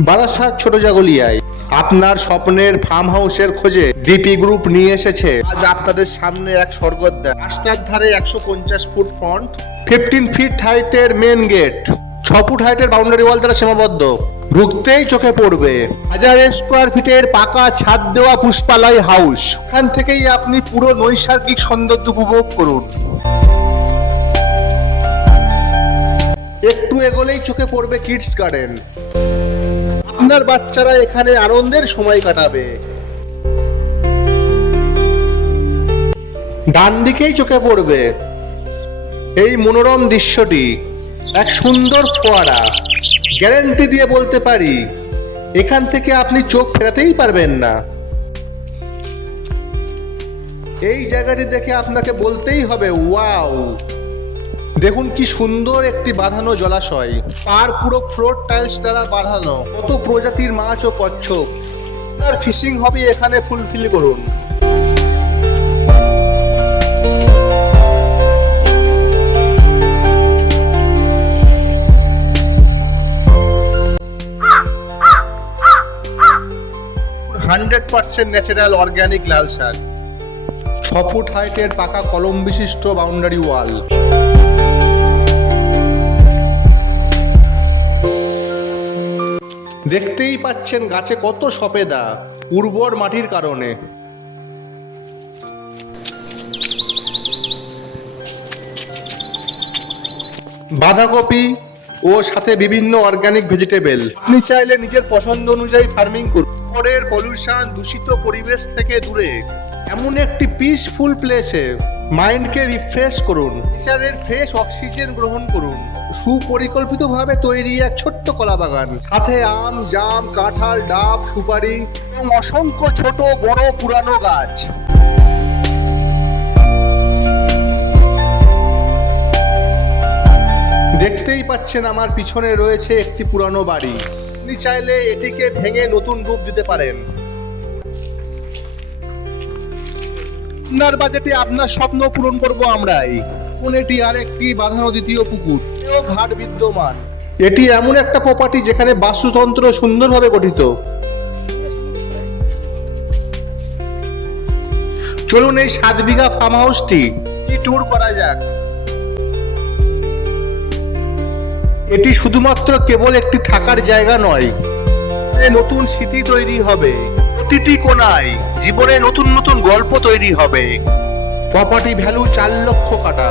বারাসাত ছোট জাগলিয়ায় আপনার স্বপ্নের ফার্ম হাউসের খোঁজে ডিপি গ্রুপ নিয়ে এসেছে আজ আপনাদের সামনে এক স্বর্গোদ্যান। রাস্তার ধারে 150 ফুট ফ্রন্ট, 15 ফিট হাইটের মেন গেট, 6 ফুট হাইটের বাউন্ডারি ওয়াল দ্বারা সীমাবদ্ধ। ঢুকতেই চোখে পড়বে 1000 স্কোয়ার ফিটের পাকা ছাদ দেওয়া পুষ্পালয় হাউস। এখান থেকেই আপনি পুরো নৈসর্গিক সৌন্দর্য উপভোগ করুন। একটু এগোলেই চোখে পড়বে কিডস গার্ডেন। আপনার বাচ্চারা এখানে আনন্দের সময় কাটাবে। ডান দিকেই চোখে পড়বে এই মনোরম দৃশ্যটি, এক সুন্দর ফোয়ারা। গ্যারান্টি দিয়ে বলতে পারি এখান থেকে আপনি চোখ ফেরাতেই পারবেন না। এই জায়গাটি দেখে আপনাকে বলতেই হবে ওয়াও। দেখুন কি সুন্দর একটি বাঁধানো জলাশয়, আর পুরো ফ্লোর টাইলস দ্বারা বাঁধানো। কত প্রজাতির মাছ ও কচ্ছপ। আর ফিশিং হবি এখানে ফুলফিল করুন। হান্ড্রেড % ন্যাচারাল অর্গ্যানিক লাল শাক, 6 ফুট হাইটের পাকা কলম বিশিষ্ট বাউন্ডারি ওয়াল। দেখতেই পাচ্ছেন গাছে কত সপেদা, উর্বর মাটির কারণে। বাঁধাকপি ও সাথে বিভিন্ন অর্গানিক ভেজিটেবল। আপনি চাইলে নিজের পছন্দ অনুযায়ী ফার্মিং করুন। শহরের পলিউশন, দূষিত পরিবেশ থেকে দূরে এমন একটি পিসফুল প্লেসে মাইন্ডকে রিফ্রেশ করুন। নেচারের ফ্রেশ অক্সিজেন গ্রহণ করুন। সুপরিকল্পিতভাবে তৈরি এক ছোট্ট কলা বাগান, সাথে আম, জাম, কাঁঠাল, ডাব, সুপারি এবং অসংখ্য ছোট বড় পুরানো গাছ। দেখতেই পাচ্ছেন আমার পিছনে রয়েছে একটি পুরানো বাড়ি। আপনি চাইলে এটিকে ভেঙে নতুন রূপ দিতে পারেন। আপনার বাজেটে আপনার স্বপ্ন পূরণ করব আমরাই। কোন এটি আরেকটি বাঁধানো দ্বিতীয় পুকুর ও ঘাট বিদ্যমান। এটি এমন একটা প্রপার্টি যেখানে বাস্তুতন্ত্র সুন্দরভাবে গঠিত। চলুন এই 7 বিঘা ফার্ম হাউসটি ট্যুর করা যাক। এটি শুধুমাত্র কেবল একটি থাকার জায়গা নয়, নতুন স্মৃতি তৈরি হবে। প্রতিটি কোণায় জীবনে নতুন নতুন গল্প তৈরি হবে। প্রপার্টি ভ্যালু 4 লক্ষ টাকা।